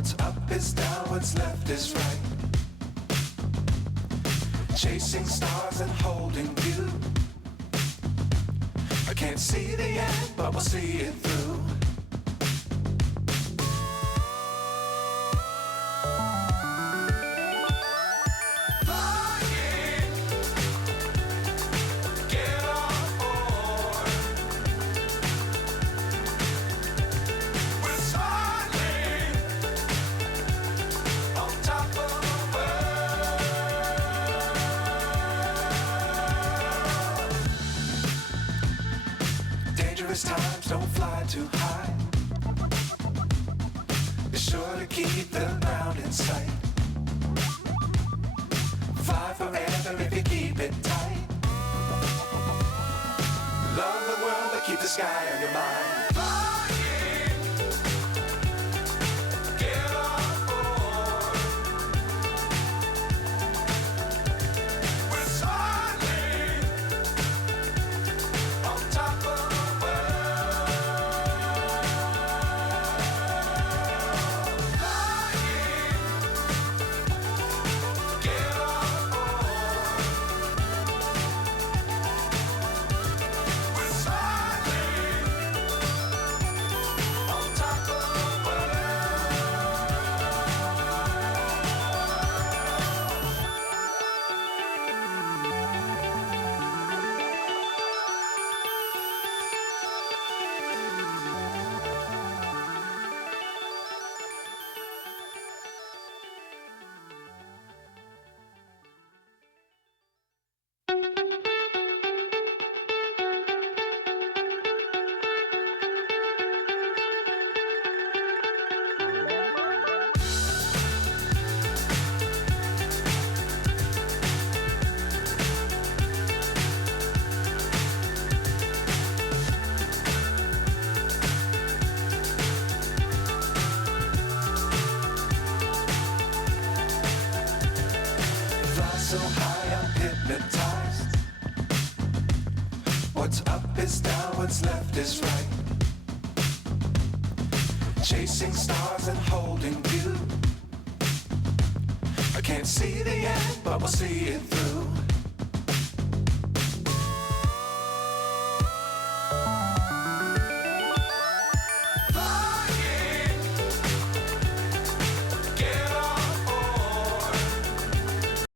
What's up is down, what's left is right. Chasing stars and holding you. I can't see the end, but we'll see it through. Dangerous times, don't fly too high. Be sure to keep the ground in sight. Fly forever if you keep it tight. Love the world, but keep the sky on your mind. So high, I'm hypnotized. What's up is down, what's left is right. Chasing stars and holding you. I can't see the end, but we'll see it through.